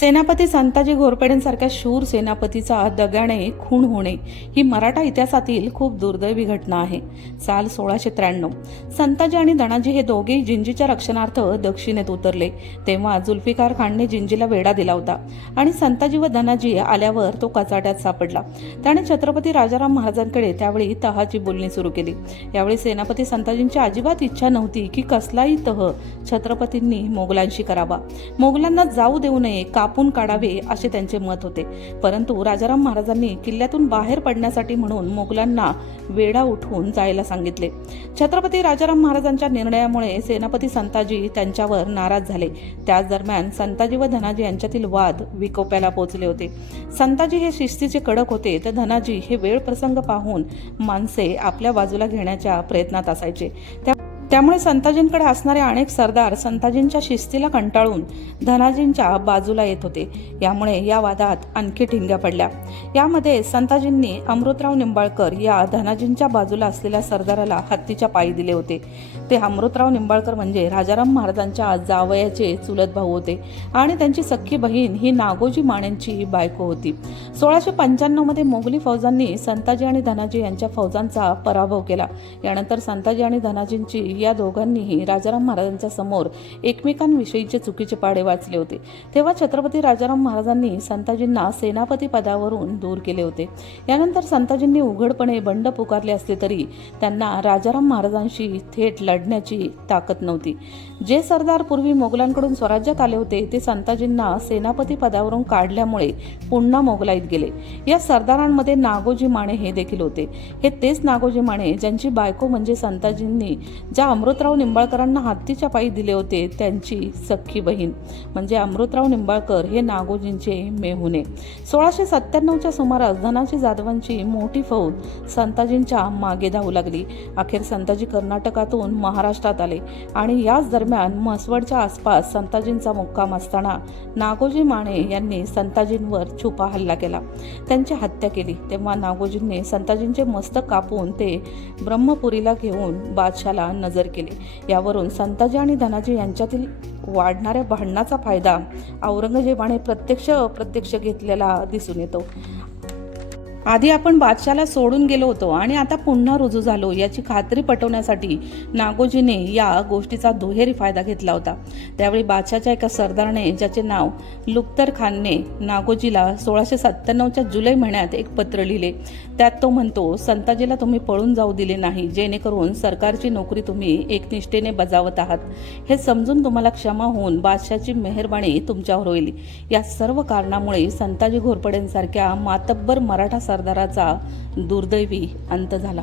सेनापती संताजी घोरपडेंसारख्या शूर सेनापतीचा दगाने खून होणे ही मराठा इतिहासातील खूप दुर्दैवी घटना आहे. साल सोळाशे त्र्याण्णव. संताजी आणि धनाजी हे दोघेही जिंजीच्या रक्षणार्थ दक्षिणेत उतरले. तेव्हा जुल्फिकार खानने जिंजीला वेढा दिला होता आणि संताजी व धनाजी आल्यावर तो कचाट्यात सापडला. त्याने छत्रपती राजाराम महाराजांकडे त्यावेळी तहाची बोलणी सुरू केली. यावेळी सेनापती संताजींची अजिबात इच्छा नव्हती की कसलाही तह छत्रपतींनी मोगलांशी करावा. मोगलांना जाऊ देऊ नये का कापून काढावे असे त्यांचे मत होते. परंतु राजाराम महाराजांनी किल्ल्यातून बाहेर पडण्यासाठी म्हणून मोगलांना वेढा उठवून जायला सांगितले. छत्रपती राजाराम महाराजांच्या निर्णयामुळे सेनापती संताजी त्यांच्यावर नाराज झाले. त्याच दरम्यान संताजी व धनाजी यांच्यातील वाद विकोप्याला पोहोचले होते. संताजी हे शिस्तीचे कडक होते तर धनाजी हे वेळ प्रसंग पाहून माणसे आपल्या बाजूला घेण्याच्या प्रयत्नात असायचे. त्या त्यामुळे संताजींकडे असणारे अनेक सरदार संताजींच्या शिस्तीला कंटाळून धनाजींच्या बाजूला येत होते. यामुळे या वादात आणखी ठिंग्या पडल्या. यामध्ये संताजींनी अमृतराव निंबाळकर या धनाजींच्या बाजूला असलेल्या सरदाराला हत्तीच्या पायी दिले होते. ते अमृतराव निंबाळकर म्हणजे राजाराम महाराजांच्या जावयाचे चुलत भाऊ होते आणि त्यांची सख्खी बहीण ही नागोजी माण्यांची बायको होती. सोळाशे पंच्याण्णवमध्ये मोगली फौजांनी संताजी आणि धनाजी यांच्या फौजांचा पराभव केला. यानंतर संताजी आणि धनाजींची या दोघांनीही राजाराम महाराजांच्या समोर एकमेकांविषयीचे चुकीचे पाडे वाचले होते. तेव्हा छत्रपती राजाराम महाराजांनी संताजींना सेनापती पदावरून दूर केले होते. यानंतर संताजींनी उघडपणे बंड पुकारले असले तरी त्यांना राजाराम महाराजांशी थेट लढण्याची ताकद नव्हती. जे सरदार पूर्वी मोगलांकडून स्वराज्यात आले होते ते संताजींना सेनापती पदावरून काढल्यामुळे पुन्हा मोगलाईत गेले. या सरदारांमध्ये नागोजी माने हे देखील होते. हे तेच नागोजी माने ज्यांची बायको म्हणजे संताजींनी ज्या अमृतराव निंबाळकरांना हत्तीच्या पायी दिले होते त्यांची सख्खी बहीण. म्हणजे अमृतराव निंबाळकर हे नागोजींचे मेहुणे. सोळाशे सत्त्याण्णवच्या सुमारास धनाजी जाधवांची मोठी फौज संताजींच्या मागे धावू लागली. अखेर संताजी कर्नाटकातून महाराष्ट्रात आले आणि याच दरम्यान म्हसवडच्या आसपास संताजींचा मुक्काम असताना नागोजी माने यांनी संताजींवर छुपा हल्ला केला. त्यांची हत्या केली. तेव्हा नागोजींनी संताजींचे मस्तक कापून ते ब्रह्मपुरीला घेऊन बादशाला नजर केले. यावरून संताजी आणि धनाजी यांच्यातील वाढणाऱ्या भांडणाचा फायदा औरंगजेबाने प्रत्यक्ष अप्रत्यक्ष घेतलेला दिसून येतो. आधी आपण बादशाला सोडून गेलो होतो आणि आता पुन्हा रुजू झालो याची खात्री पटवण्यासाठी नागोजीने या गोष्टीचा दुहेरी फायदा घेतला होता. त्यावेळी बादशाच्या एका सरदारने ज्याचे नाव लुक्तर खानने नागोजीला सोळाशे सत्त्याण्णवच्या जुलै महिन्यात एक पत्र लिहिले. त्यात तो म्हणतो संताजीला तुम्ही पळून जाऊ दिले नाही जेणेकरून सरकारची नोकरी तुम्ही एकनिष्ठेने बजावत आहात. हे समजून तुम्हाला क्षमा होऊन बादशाची मेहरबानी तुमच्यावर होईल. या सर्व कारणामुळे संताजी घोरपडेंसारख्या मातब्बर मराठा सरदाराचा दुर्दैवी अंत झाला.